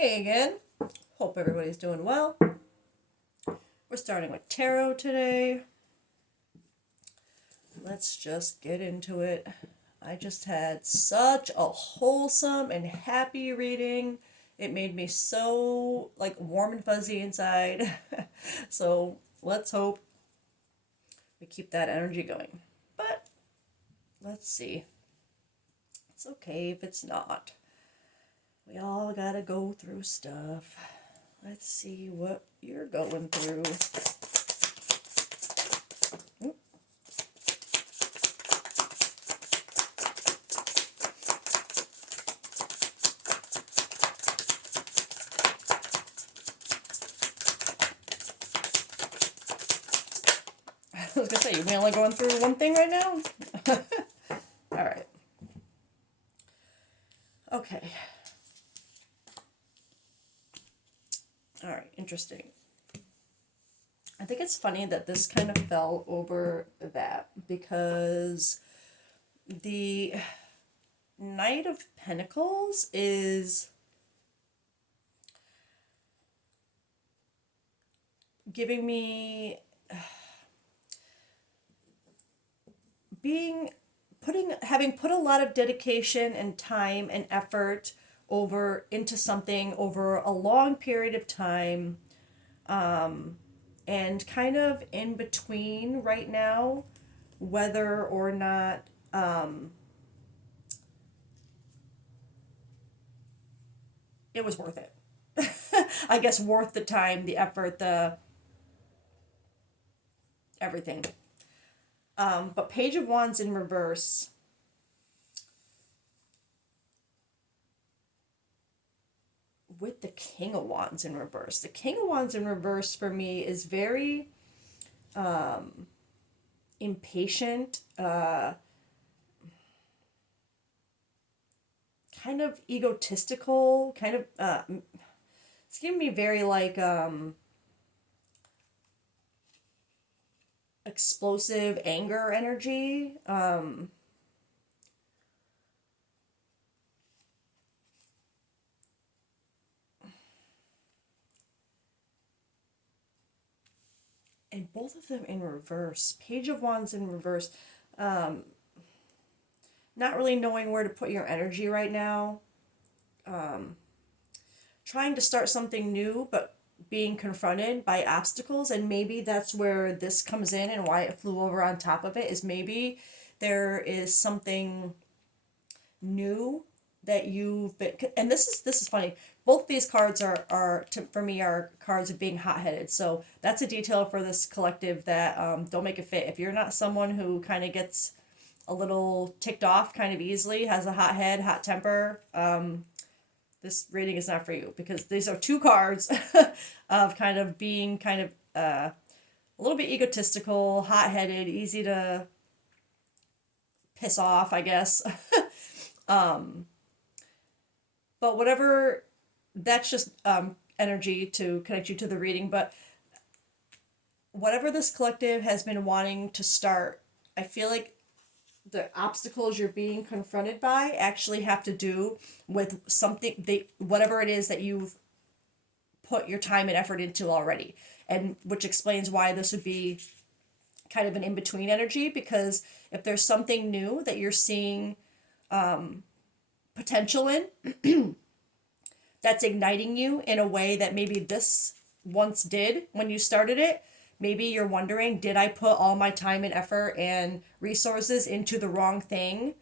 Hey again. Hope everybody's doing well. We're starting with tarot today. Let's just get into it. I just had such a wholesome and happy reading. It made me so warm and fuzzy inside. So let's hope we keep that energy going. But let's see. It's okay if it's not. We all gotta go through stuff. Let's see what you're going through. I was gonna say, you only going through one thing right now? Alright. Okay. Alright, interesting. I think it's funny that this kind of fell over that because the Knight of Pentacles is giving me having put a lot of dedication and time and effort over into something over a long period of time, and kind of in between right now whether or not it was worth it. I guess worth the time, the effort, the everything. But Page of Wands in reverse with the King of Wands in reverse. The King of Wands in reverse for me is very impatient, kind of egotistical, kind of it's giving me very explosive anger energy. And both of them in reverse. Page of Wands in reverse. Not really knowing where to put your energy right now. Trying to start something new, but being confronted by obstacles. And maybe that's where this comes in and why it flew over on top of it, is maybe there is something new that you've been, and this is funny, both these cards for me are cards of being hot-headed, so that's a detail for this collective that don't make it fit. If you're not someone who kind of gets a little ticked off kind of easily, has a hot head, hot temper, this reading is not for you, because these are two cards of kind of being kind of a little bit egotistical, hot-headed, easy to piss off, I guess. But whatever, that's just energy to connect you to the reading. But whatever this collective has been wanting to start, I feel like the obstacles you're being confronted by actually have to do with something, whatever it is that you've put your time and effort into already. And which explains why this would be kind of an in-between energy, because if there's something new that you're seeing potential in, that's igniting you in a way that maybe this once did when you started it. Maybe you're wondering, did I put all my time and effort and resources into the wrong thing?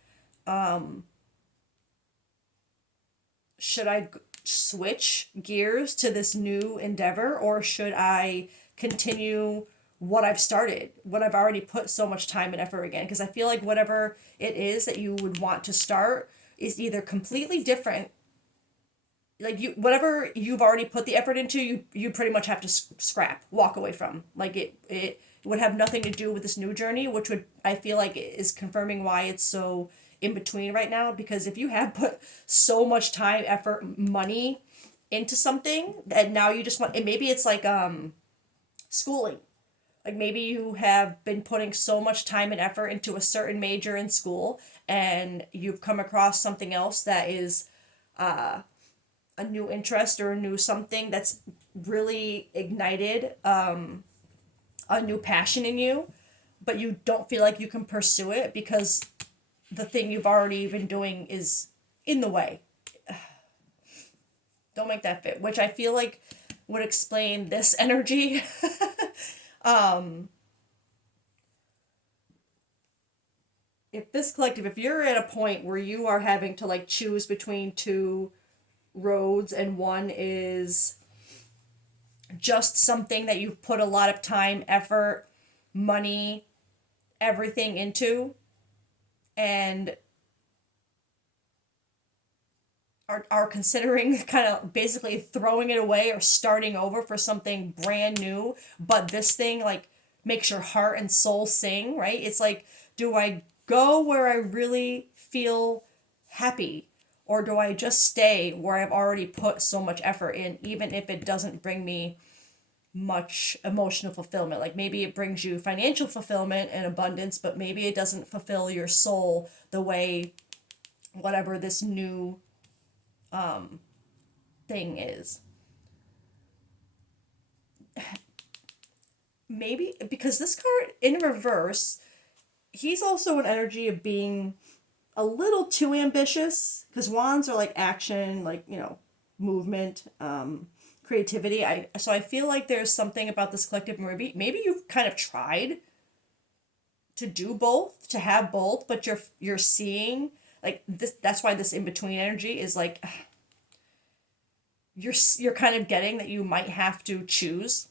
Should I switch gears to this new endeavor, or should I continue what I've started, what I've already put so much time and effort again? Because I feel like whatever it is that you would want to start is either completely different, like you, whatever you've already put the effort into, you pretty much have to scrap, walk away from. Like it would have nothing to do with this new journey, which would, I feel like, is confirming why it's so in between right now. Because if you have put so much time, effort, money into something, and now you just want, and maybe it's like schooling. Like maybe you have been putting so much time and effort into a certain major in school, and you've come across something else that is a new interest or a new something that's really ignited a new passion in you, but you don't feel like you can pursue it because the thing you've already been doing is in the way. Don't make that fit, which I feel like would explain this energy. If this collective, if you're at a point where you are having to like choose between two roads and one is just something that you've put a lot of time, effort, money, everything into, and are considering kind of basically throwing it away or starting over for something brand new, but this thing like makes your heart and soul sing, right? It's like, do I go where I really feel happy, or do I just stay where I've already put so much effort in, even if it doesn't bring me much emotional fulfillment? Like maybe it brings you financial fulfillment and abundance, but maybe it doesn't fulfill your soul the way whatever this new thing is. Maybe because this card in reverse, he's also an energy of being a little too ambitious, because wands are like action, like, you know, movement, creativity. I feel like there's something about this collective, maybe you've kind of tried to do both, to have both, but you're seeing like this. That's why this in between energy is like you're kind of getting that you might have to choose.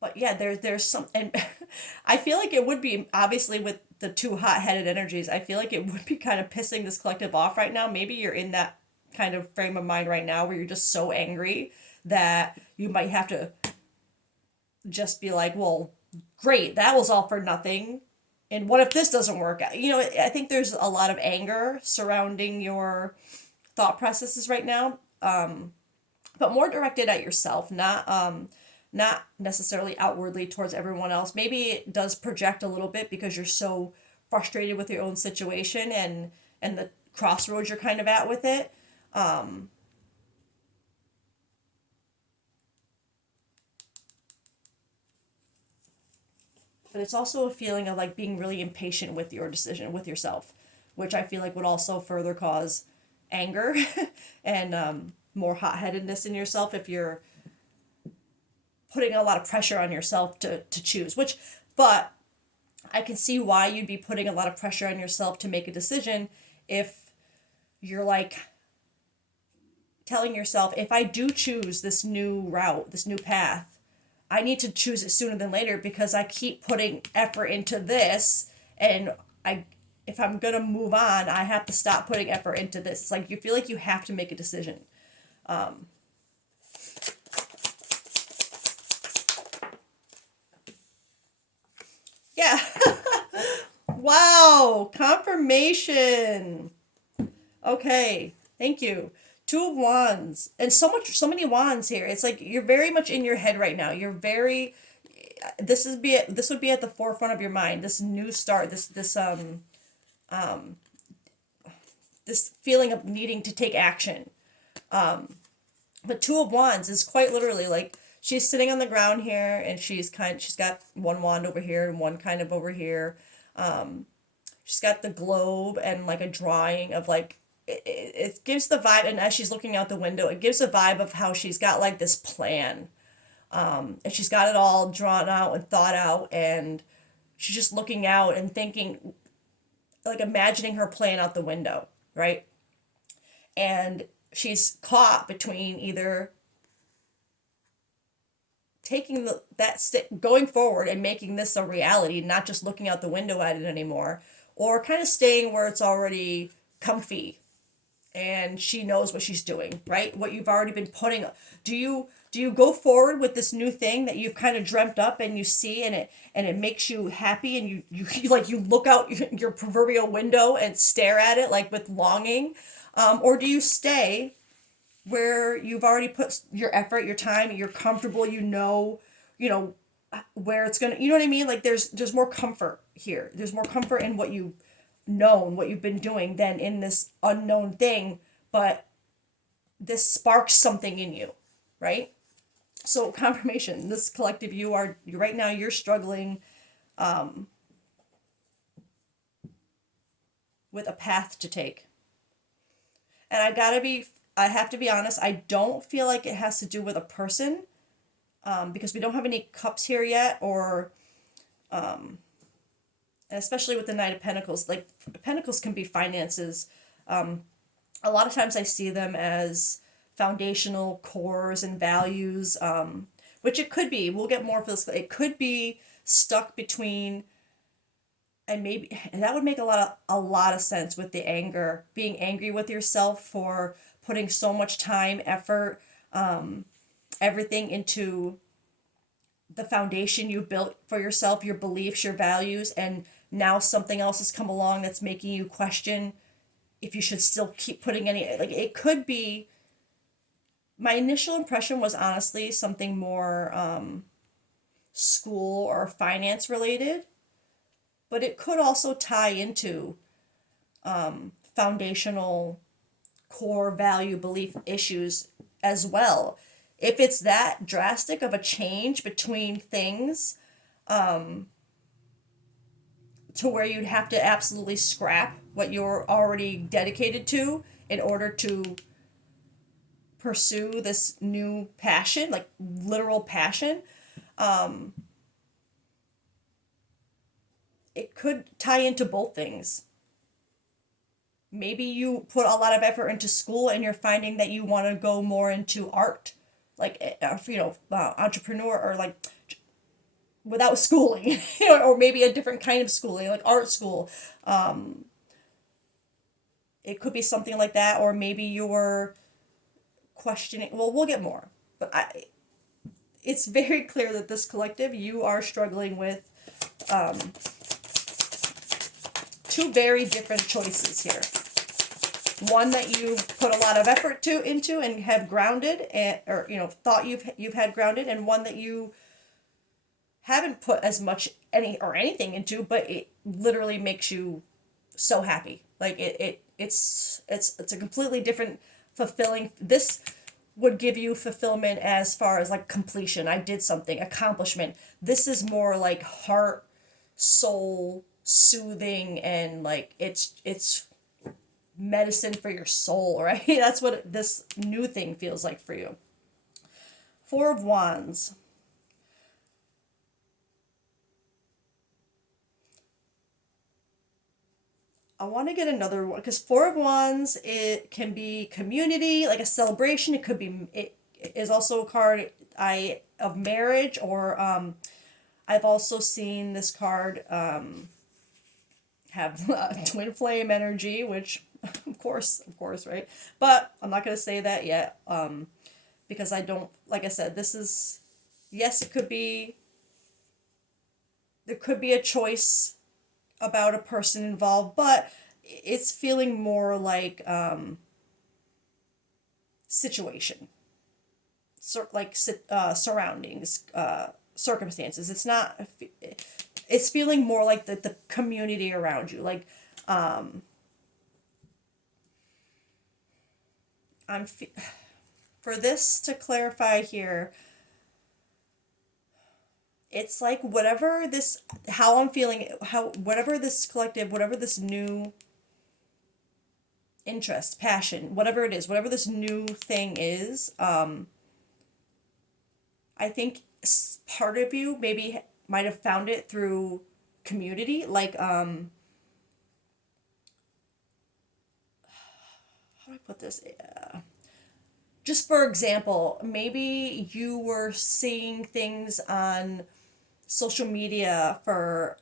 But yeah, there's some, and I feel like it would be, obviously with the two hot-headed energies, I feel like it would be kind of pissing this collective off right now. Maybe you're in that kind of frame of mind right now where you're just so angry that you might have to just be like, well, great, that was all for nothing. And what if this doesn't work out? You know, I think there's a lot of anger surrounding your thought processes right now, but more directed at yourself, not necessarily outwardly towards everyone else. Maybe it does project a little bit because you're so frustrated with your own situation and the crossroads you're kind of at with it. But it's also a feeling of like being really impatient with your decision with yourself, which I feel like would also further cause anger and more hot-headedness in yourself if you're putting a lot of pressure on yourself to choose, which, but I can see why you'd be putting a lot of pressure on yourself to make a decision if you're like telling yourself, if I do choose this new route, this new path, I need to choose it sooner than later because I keep putting effort into this, and I if I'm gonna move on, I have to stop putting effort into this. It's like you feel like you have to make a decision. Yeah. Wow, confirmation. Okay, thank you. Two of Wands, and so many wands here. It's like you're very much in your head right now. You're very. This would be at the forefront of your mind. This new start. This feeling of needing to take action. But Two of Wands is quite literally like she's sitting on the ground here, and she's got one wand over here and one kind of over here. She's got the globe and like a drawing of like it gives the vibe, and as she's looking out the window, it gives a vibe of how she's got like this plan, and she's got it all drawn out and thought out, and she's just looking out and thinking, like imagining her plan out the window, right? And she's caught between either taking that stick, going forward and making this a reality, not just looking out the window at it anymore, or kind of staying where it's already comfy and she knows what she's doing, right? What you've already been putting. Do you go forward with this new thing that you've kind of dreamt up and you see, and it makes you happy, and you like you look out your proverbial window and stare at it like with longing, or do you stay where you've already put your effort, your time, you're comfortable, you know where it's gonna, you know what I mean? Like there's more comfort here. There's more comfort in what you known, what you've been doing, than in this unknown thing, but this sparks something in you, right? So confirmation, this collective, right now you're struggling with a path to take. And I have to be honest, I don't feel like it has to do with a person, because we don't have any cups here yet, or especially with the Knight of Pentacles. Like, Pentacles can be finances. A lot of times I see them as foundational cores and values, which it could be. We'll get more for this. It could be stuck between, and that would make a lot of sense with the anger, being angry with yourself for putting so much time, effort, everything into the foundation you built for yourself, your beliefs, your values, and now something else has come along that's making you question if you should still keep putting any, like, it could be. My initial impression was honestly something more school or finance related, but it could also tie into foundational core value belief issues as well. If it's that drastic of a change between things, to where you'd have to absolutely scrap what you're already dedicated to in order to pursue this new passion, like literal passion, it could tie into both things. Maybe you put a lot of effort into school and you're finding that you want to go more into art, like, entrepreneur, or like without schooling, or maybe a different kind of schooling, like art school. It could be something like that, or maybe you're questioning. Well, we'll get more, but it's very clear that this collective, you are struggling with two very different choices here. One that you put a lot of effort into and have grounded, or thought you've had grounded, and one that you haven't put as much anything into, but it literally makes you so happy. Like, it's a completely different fulfilling. This would give you fulfillment as far as like completion. I did something, accomplishment. This is more like heart, soul soothing, and like it's medicine for your soul, right? That's what this new thing feels like for you. Four of Wands. I want to get another one, because Four of Wands, it can be community, like a celebration. It is also a card of marriage, or I've also seen this card have twin flame energy, which of course, right? But I'm not going to say that yet, because I don't, like I said, this is, yes, there could be a choice about a person involved, but it's feeling more like situation, surroundings, circumstances. It's not. It's feeling more like the community around you. Like, I'm for this to clarify here. It's like whatever this, how I'm feeling, how whatever this collective, whatever this new interest, passion, whatever it is, whatever this new thing is, I think part of you maybe might have found it through community, like, how do I put this? Just for example, maybe you were seeing things on social media for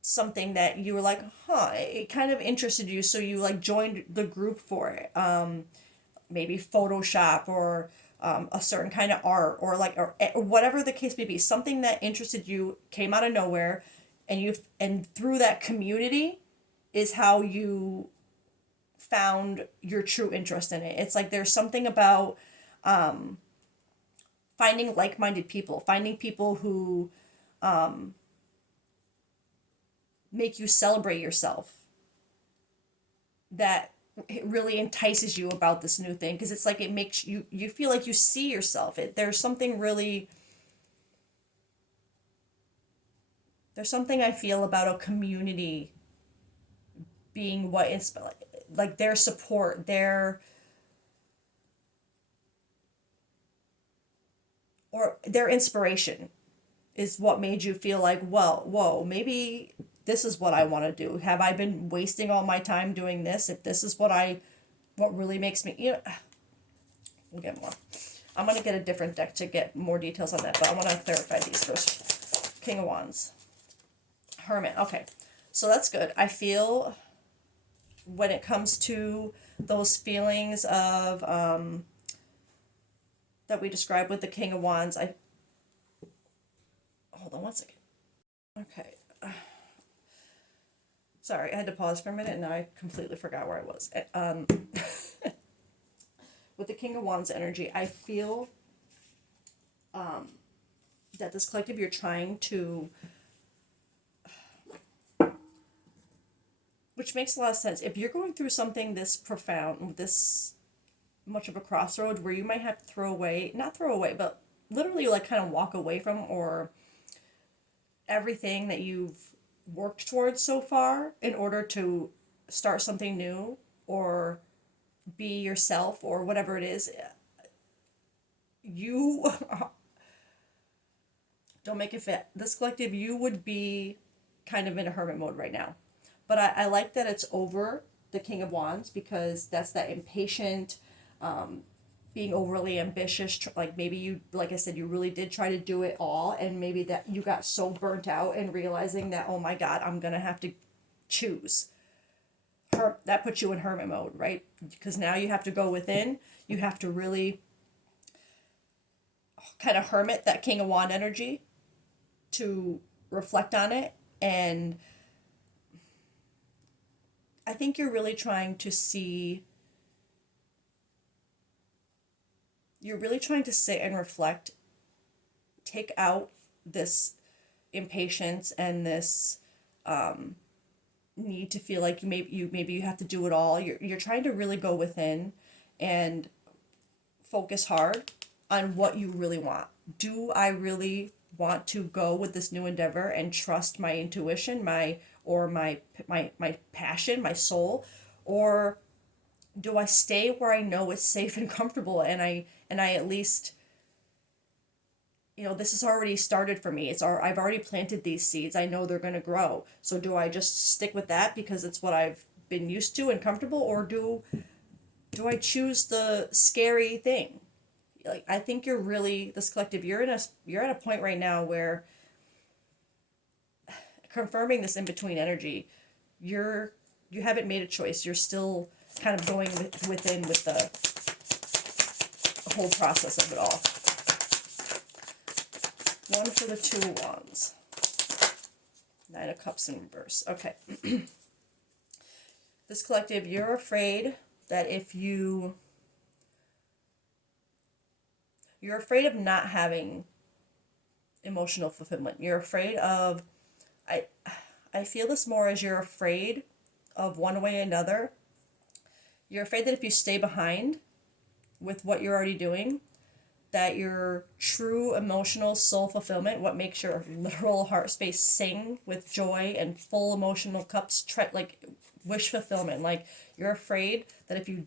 something that you were like, huh, it kind of interested you, so you like joined the group for it. Maybe Photoshop, or a certain kind of art, or like, or whatever the case may be, something that interested you came out of nowhere, and through that community is how you found your true interest in it. It's like there's something about finding like-minded people, finding people who make you celebrate yourself, that it really entices you about this new thing, because it's like it makes you feel like you see yourself. There's something really, there's something I feel about a community being what it's like their support, their inspiration is what made you feel like, well, whoa, maybe this is what I want to do. Have I been wasting all my time doing this? If this is what really makes me, we'll get more. I'm going to get a different deck to get more details on that, but I want to clarify these first. King of Wands. Hermit. Okay. So that's good. I feel when it comes to those feelings of, that we described with the King of Wands, hold on one second. Okay. Sorry, I had to pause for a minute and now I completely forgot where I was. With the King of Wands energy, I feel that this collective, you're trying to, which makes a lot of sense. If you're going through something this profound, this much of a crossroad where you might have to throw away, not throw away, but literally like kind of walk away from, or everything that you've worked towards so far in order to start something new or be yourself or whatever it is, you don't make it fit. This collective, you would be kind of in a hermit mode right now. But I like that it's over the King of Wands, because that's that impatient, being overly ambitious. Like maybe you, like I said, you really did try to do it all, and maybe that you got so burnt out and realizing that, oh my God, I'm going to have to choose. That puts you in hermit mode, right? Because now you have to go within. You have to really kind of hermit that King of Wand energy to reflect on it. And I think you're really trying to see, you're really trying to sit and reflect, take out this impatience and this need to feel like maybe you have to do it all. You're trying to really go within and focus hard on what you really want. Do I really want to go with this new endeavor and trust my intuition, my passion, my soul, or do I stay where I know it's safe and comfortable, and I at least, this has already started for me. I've already planted these seeds. I know they're going to grow. So do I just stick with that because it's what I've been used to and comfortable, or do I choose the scary thing? Like, I think you're really, this collective, you're at a point right now where, confirming this in between energy, you haven't made a choice. You're still kind of going within with the whole process of it all. One for the Two of Wands. Nine of Cups in reverse. Okay. This collective, you're afraid that you're afraid of not having emotional fulfillment. You're afraid of, I feel this more as you're afraid of one way or another. You're afraid that if you stay behind with what you're already doing, that your true emotional soul fulfillment, what makes your literal heart space sing with joy and full emotional cups, like wish fulfillment, like you're afraid that if you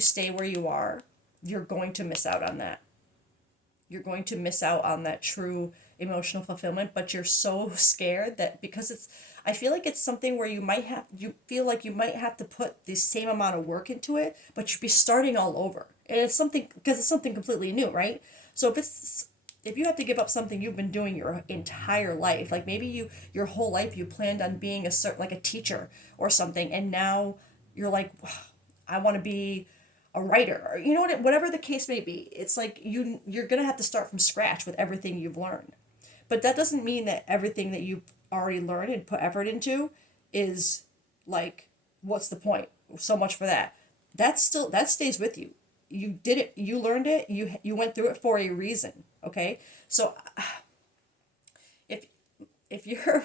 stay where you are, you're going to miss out on that. You're going to miss out on that true emotional fulfillment, but you're so scared that because I feel like it's something where you feel like you might have to put the same amount of work into it, but you'd be starting all over. And it's something, because it's something completely new, right? So if you have to give up something you've been doing your entire life, like maybe your whole life you planned on being like a teacher or something, and now you're like, I want to be a writer, or whatever the case may be. It's like you're gonna have to start from scratch with everything you've learned. But that doesn't mean that everything that you've already learned and put effort into is like, what's the point? So much for that. That stays with you. You did it, you learned it, you went through it for a reason. Okay? So if if you're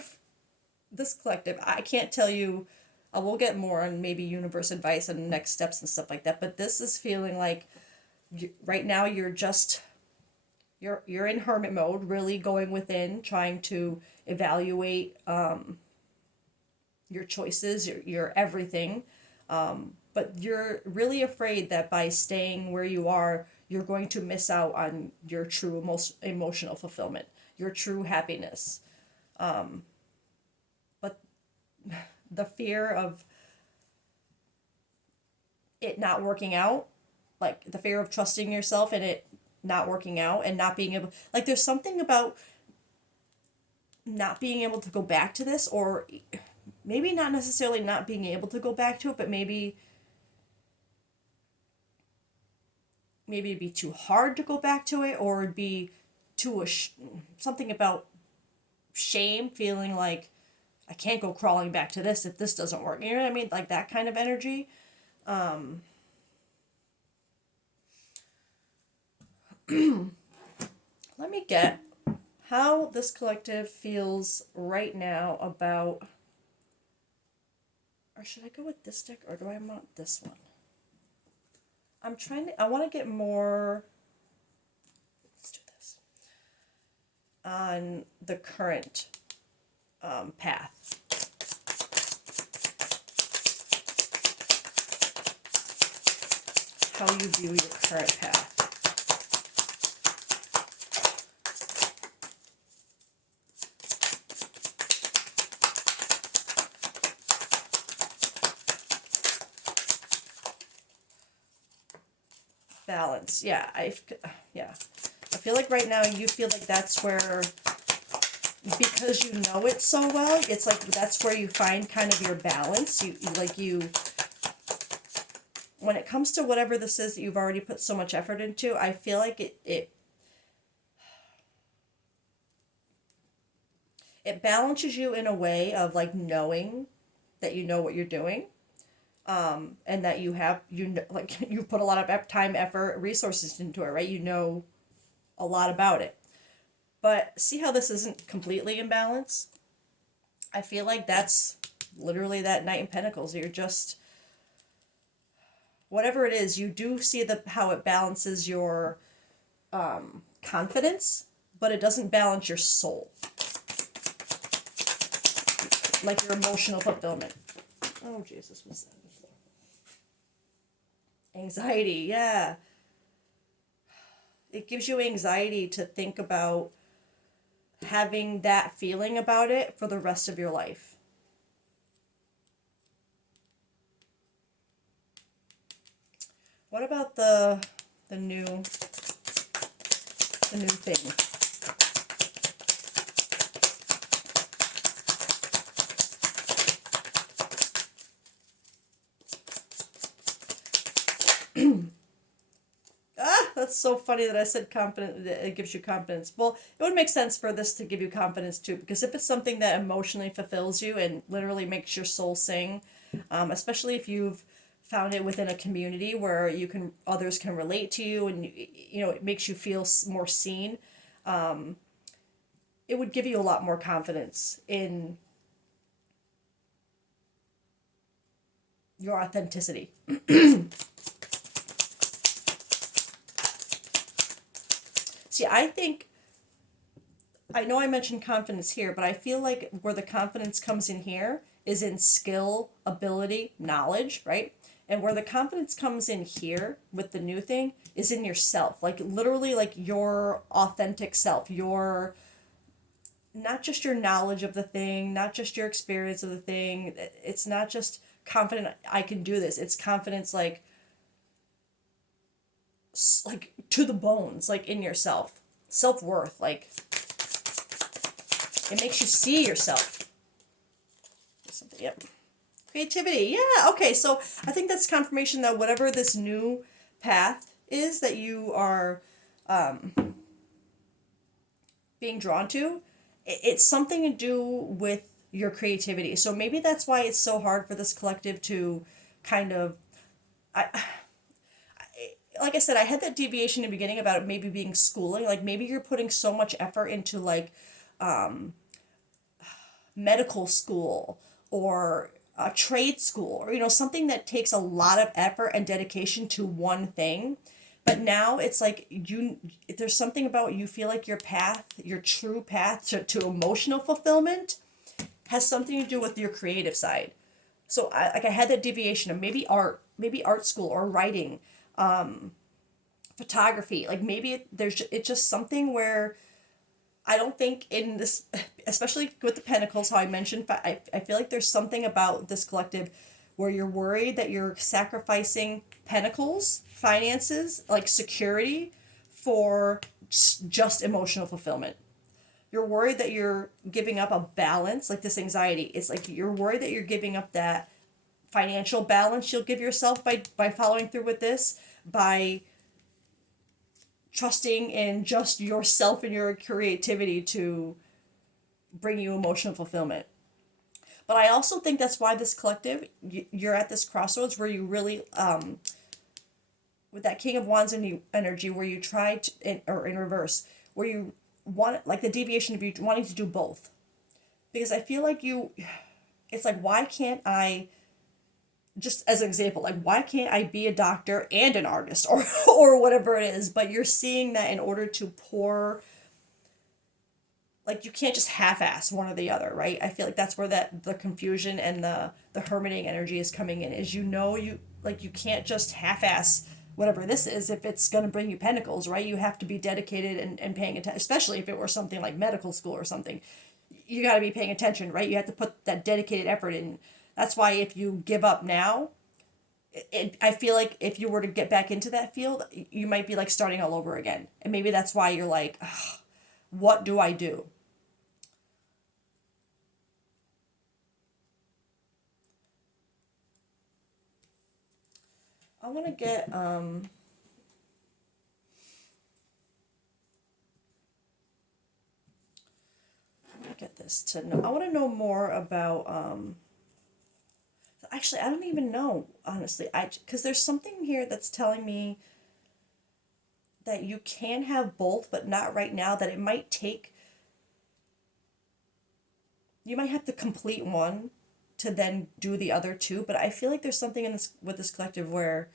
this collective, I can't tell you, I will get more on maybe universe advice and next steps and stuff like that, but this is feeling like right now you're just, you're in hermit mode, really going within, trying to evaluate your choices, your everything. But you're really afraid that by staying where you are, you're going to miss out on your true emotional fulfillment, your true happiness. But the fear of it not working out, like the fear of trusting yourself and it not working out and not being able, like there's something about not being able to go back to this, or maybe not necessarily not being able to go back to it, but maybe it'd be too hard to go back to it, or it'd be something about shame, feeling like I can't go crawling back to this if this doesn't work. You know what I mean? Like that kind of energy. Let me get how this collective feels right now about, or should I go with this deck, or do I want this one? I want to get more, let's do this, on the current path. How you view your current path. Balance. Yeah, I feel like right now you feel like that's where, because you know it so well, it's like that's where you find kind of your balance. You when it comes to whatever this is that you've already put so much effort into, I feel like it balances you in a way of like knowing that you know what you're doing, and that like you put a lot of time, effort, resources into it, right? You know a lot about it. But see how this isn't completely in balance? I feel like that's literally that Knight in Pentacles. You're just, whatever it is, you do see how it balances your confidence, but it doesn't balance your soul, like your emotional fulfillment. Oh Jesus, what's that? Anxiety, yeah. It gives you anxiety to think about having that feeling about it for the rest of your life. What about the new thing? That's so funny that I said confident. It gives you confidence. Well, it would make sense for this to give you confidence too, because if it's something that emotionally fulfills you and literally makes your soul sing, especially if you've found it within a community where others can relate to you, and it makes you feel more seen, it would give you a lot more confidence in your authenticity. See, I know I mentioned confidence here, but I feel like where the confidence comes in here is in skill, ability, knowledge, right? And where the confidence comes in here with the new thing is in yourself. Like literally like your authentic self, your, not just your knowledge of the thing, not just your experience of the thing. It's not just confident I can do this. It's confidence like to the bones, like in yourself. Self-worth, like it makes you see yourself. Something, yep. Creativity, yeah, okay, so I think that's confirmation that whatever this new path is that you are being drawn to, it's something to do with your creativity. So maybe that's why it's so hard for this collective to kind of, like I said, I had that deviation in the beginning about it maybe being schooling. Like maybe you're putting so much effort into like medical school or a trade school, or something that takes a lot of effort and dedication to one thing. But now it's like there's something about, you feel like your path, your true path to emotional fulfillment has something to do with your creative side. So I had that deviation of maybe art school or writing, photography. Like maybe it's just something where I don't think in this, especially with the Pentacles, how I mentioned, but I feel like there's something about this collective where you're worried that you're sacrificing Pentacles, finances, like security, for just emotional fulfillment. You're worried that you're giving up a balance, like this anxiety. It's like you're worried that you're giving up that financial balance you'll give yourself by following through with this, by trusting in just yourself and your creativity to bring you emotional fulfillment. But I also think that's why this collective, you're at this crossroads where you really, with that King of Wands energy, where you try to, or in reverse, where you want, like the deviation of you wanting to do both. Because I feel like it's like, why can't I, just as an example, like why can't I be a doctor and an artist, or whatever it is? But you're seeing that in order to pour, like you can't just half-ass one or the other, right? I feel like that's where the confusion and the hermiting energy is coming in. Is you like you can't just half-ass whatever this is if it's going to bring you pentacles, right? You have to be dedicated and paying attention, especially if it were something like medical school or something. You got to be paying attention, right? You have to put that dedicated effort in. That's why if you give up now, I feel like if you were to get back into that field, you might be like starting all over again. And maybe that's why you're like, ugh, what do I do? I want to get this to know. I want to know more about actually I don't even know, honestly. Because there's something here that's telling me that you can have both, but not right now, that it might take, you might have to complete one to then do the other two. But I feel like there's something in this with this collective where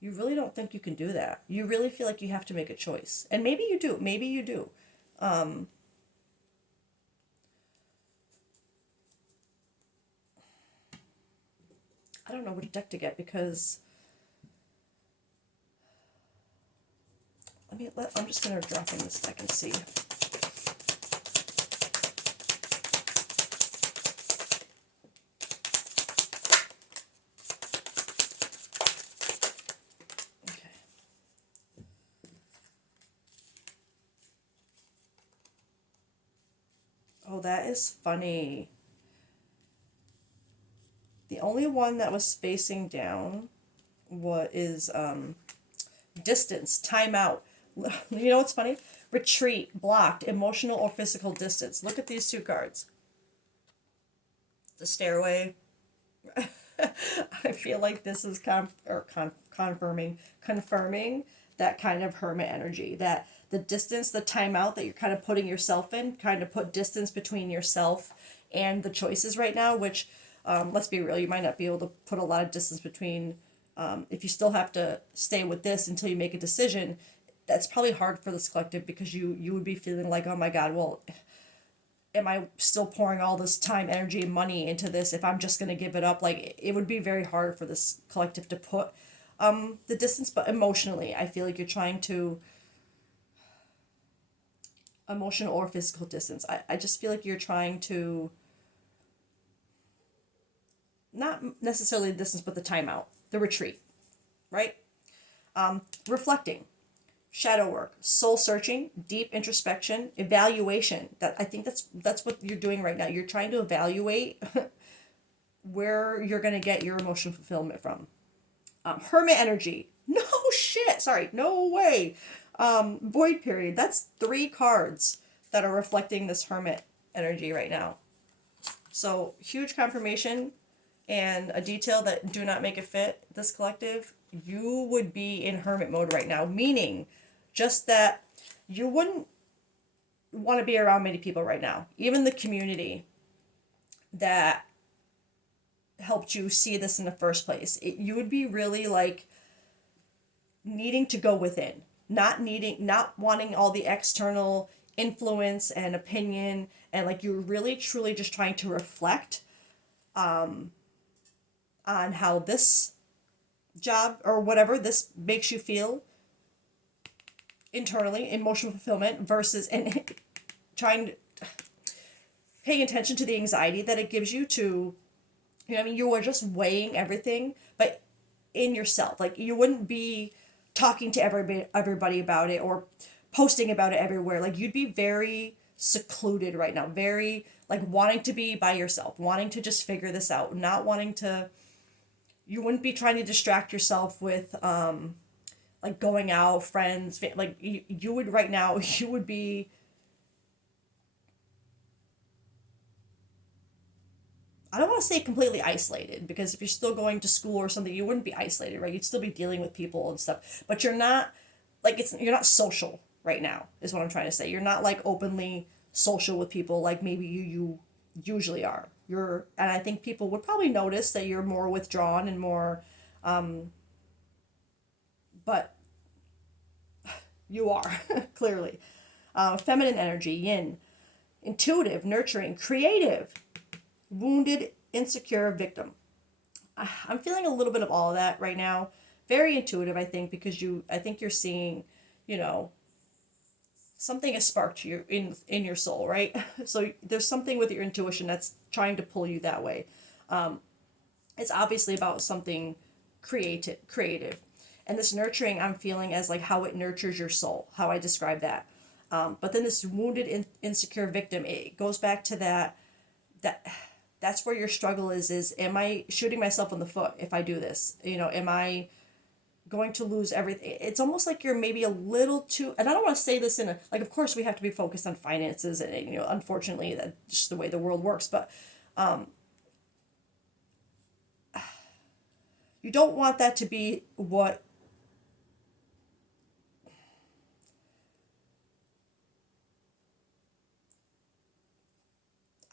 you really don't think you can do that. You really feel like you have to make a choice. And maybe you do. Maybe you do. I don't know which deck to get because I'm just gonna drop in this deck and see. Okay. Oh, that is funny. The only one that was facing down is distance, timeout. You know what's funny? Retreat, blocked, emotional or physical distance. Look at these two cards. The stairway. I feel like this is confirming that kind of hermit energy, that the distance, the timeout that you're kind of putting yourself in, kind of put distance between yourself and the choices right now, which, let's be real, you might not be able to put a lot of distance between, if you still have to stay with this until you make a decision. That's probably hard for this collective because you would be feeling like, oh my God, well, am I still pouring all this time, energy, and money into this if I'm just going to give it up? Like, it would be very hard for this collective to put the distance, but emotionally, I feel like you're trying to, emotional or physical distance. I just feel like you're trying to, not necessarily the distance, but the timeout, the retreat, right? Reflecting, shadow work, soul searching, deep introspection, evaluation. That I think that's what you're doing right now. You're trying to evaluate where you're going to get your emotional fulfillment from. Hermit energy. No shit. Sorry. No way. Void period. That's 3 cards that are reflecting this hermit energy right now. So huge confirmation and a detail that do not make it fit this collective. You would be in hermit mode right now, meaning just that you wouldn't, want to be around many people right now. Even the community that helped you see this in the first place. You would be really like needing to go within, not wanting all the external influence and opinion, and like you're really truly just trying to reflect on how this job or whatever this makes you feel internally, emotional fulfillment versus and trying to paying attention to the anxiety that it gives you to, you know what I mean, you are just weighing everything, but in yourself. Like you wouldn't be talking to everybody about it or posting about it everywhere. Like you'd be very secluded right now, very like wanting to be by yourself, wanting to just figure this out, not wanting to. You wouldn't be trying to distract yourself with like going out, friends, like you would right now. You would be. I don't want to say completely isolated because if you're still going to school or something, you wouldn't be isolated, right? You'd still be dealing with people and stuff, but you're not like you're not social right now, is what I'm trying to say. You're not like openly social with people like maybe you usually are. And I think people would probably notice that you're more withdrawn and more, but you are clearly. Feminine energy, yin, intuitive, nurturing, creative, wounded, insecure, victim. I'm feeling a little bit of all of that right now. Very intuitive, I think, because I think you're seeing, you know, something has sparked you in your soul, right? So there's something with your intuition that's trying to pull you that way. It's obviously about something creative, and this nurturing I'm feeling as like how it nurtures your soul, how I describe that. But then this wounded, insecure victim, it goes back to that that's where your struggle is am I shooting myself in the foot if I do this? You know, am I going to lose everything? It's almost like you're maybe a little too, and I don't want to say this in a, like, of course we have to be focused on finances and, you know, unfortunately that's just the way the world works, but you don't want that to be what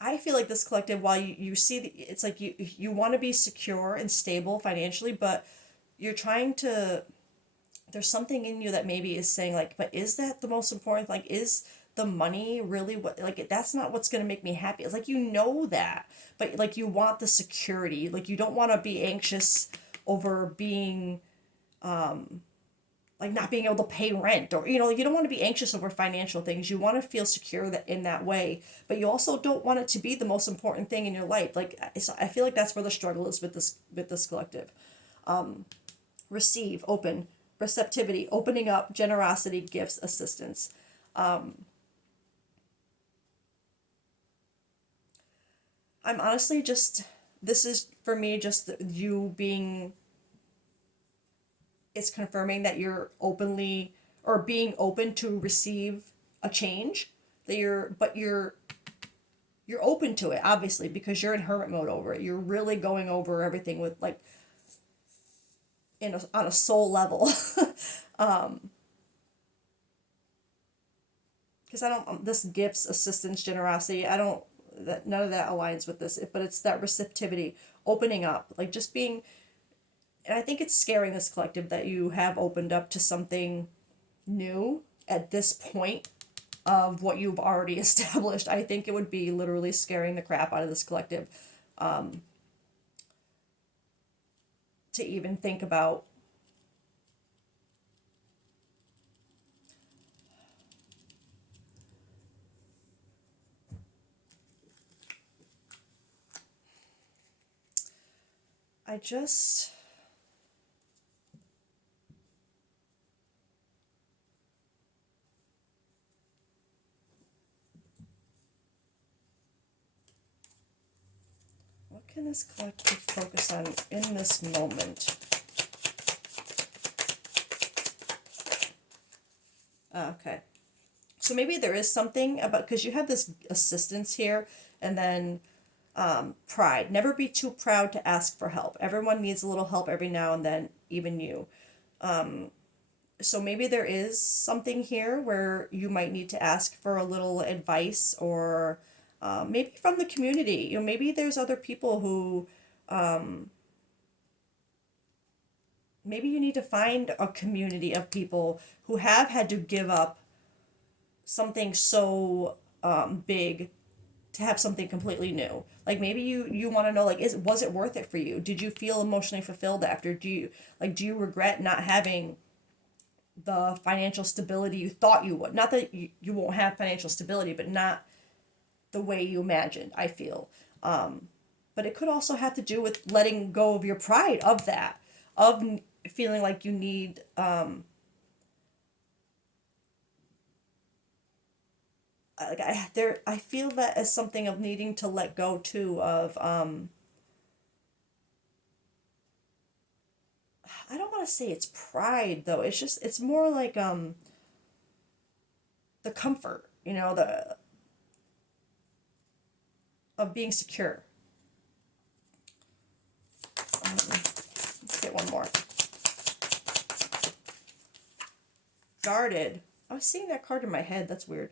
I feel like this collective, while you see it's like you want to be secure and stable financially, but you're trying to, there's something in you that maybe is saying like, but is that the most important? Like, is the money really what, like, that's not what's going to make me happy. It's like, you know that, but like, you want the security. Like, you don't want to be anxious over being, like not being able to pay rent, or, you know, you don't want to be anxious over financial things. You want to feel secure that in that way, but you also don't want it to be the most important thing in your life. Like, I feel like that's where the struggle is with this collective. Receive, open, receptivity, opening up, generosity, gifts, assistance. I'm honestly just, this is for me just you being, it's confirming that you're openly or being open to receive a change, that you're open to it, obviously, because you're in hermit mode over it. You're really going over everything with like on a soul level. Because I don't, this gifts, assistance, generosity, I don't, that none of that aligns with this, but it's that receptivity, opening up, like just being, and I think it's scaring this collective that you have opened up to something new at this point of what you've already established. I think it would be literally scaring the crap out of this collective, to even think about. I just, what can this collective focus on in this moment? Okay. So maybe there is something about, because you have this assistance here, and then pride. Never be too proud to ask for help. Everyone needs a little help every now and then, even you. So maybe there is something here where you might need to ask for a little advice, or maybe from the community. Maybe there's other people who, maybe you need to find a community of people who have had to give up something so big to have something completely new. Like maybe you want to know, like, was it worth it for you? Did you feel emotionally fulfilled after? Do you regret not having the financial stability you thought you would? Not that you won't have financial stability, but not the way you imagined, I feel. But it could also have to do with letting go of your pride of that, of feeling like you need, like I feel that as something of needing to let go too of, I don't want to say it's pride though. It's more like the comfort, the of being secure. Let's get one more. Guarded. I was seeing that card in my head. That's weird.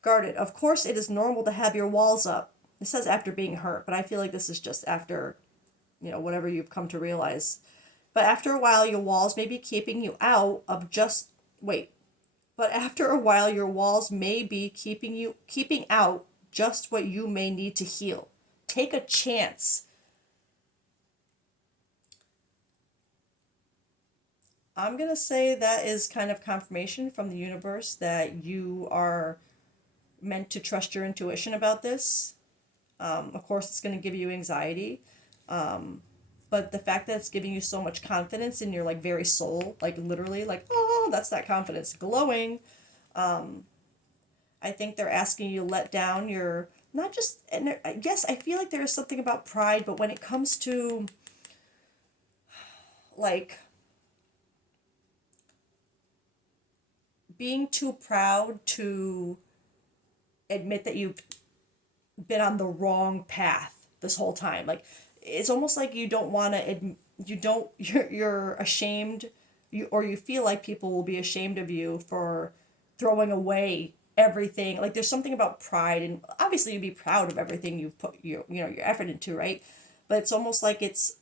Guarded. Of course, it is normal to have your walls up. It says after being hurt, but I feel like this is just after, whatever you've come to realize. But after a while, your walls may be keeping you out of just wait. But after a while, your walls may be keeping out just what you may need to heal. Take a chance. I'm going to say that is kind of confirmation from the universe that you are meant to trust your intuition about this. Of course, it's going to give you anxiety. But the fact that it's giving you so much confidence in your like very soul, like literally, like, oh, that's that confidence glowing. I think they're asking you to let down your, not just, and yes, I feel like there is something about pride, but when it comes to like being too proud to admit that you've been on the wrong path this whole time, like it's almost like you don't want to, you're ashamed, or you feel like people will be ashamed of you for throwing away everything. Like there's something about pride, and obviously you'd be proud of everything you've put your effort into, right? But it's almost like it's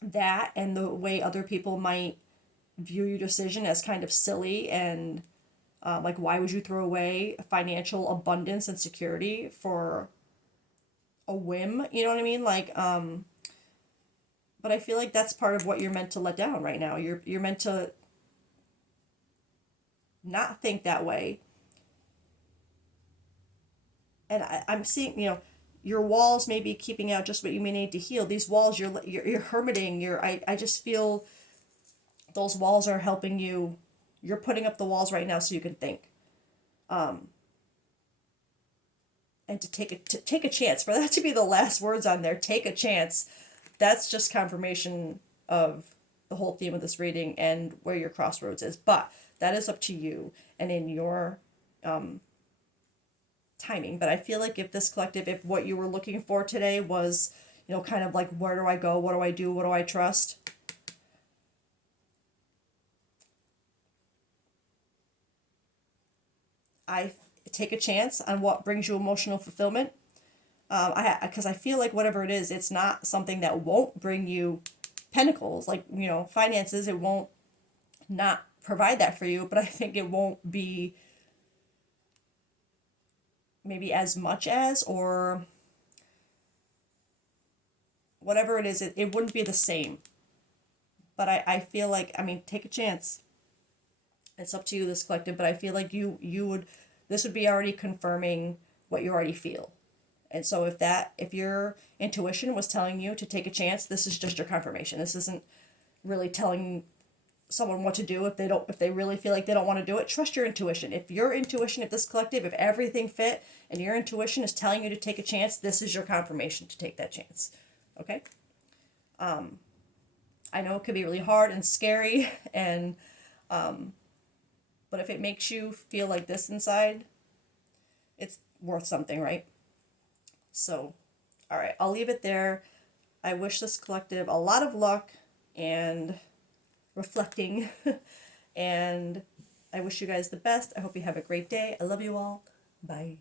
that, and the way other people might view your decision as kind of silly, and like why would you throw away financial abundance and security for a whim? You know what I mean? Like but I feel like that's part of what you're meant to let down right now. You're meant to not think that way. And I'm seeing, your walls may be keeping out just what you may need to heal. These walls, you're hermiting. I just feel those walls are helping you. You're putting up the walls right now so you can think, and to take a chance, for that to be the last words on there. Take a chance. That's just confirmation of the whole theme of this reading and where your crossroads is. But that is up to you and in your timing. But I feel like if this collective, if what you were looking for today was, kind of like, where do I go? What do I do? What do I trust? I take a chance on what brings you emotional fulfillment. Because I feel like whatever it is, it's not something that won't bring you pentacles, like, finances. It won't not provide that for you, but I think it won't be maybe as much as, or whatever it is, it wouldn't be the same. But I feel like, I mean, take a chance. It's up to you, this collective, but I feel like you would, this would be already confirming what you already feel. And so if your intuition was telling you to take a chance, this is just your confirmation. This isn't really telling someone what to do if they really feel like they don't want to do it. Trust your intuition. If your intuition, if this collective, if everything fit and your intuition is telling you to take a chance, this is your confirmation to take that chance. Okay? I know it can be really hard and scary, and but if it makes you feel like this inside, it's worth something, right? So, all right, I'll leave it there. I wish this collective a lot of luck and reflecting And I wish you guys the best. I hope you have a great day. I love you all. Bye.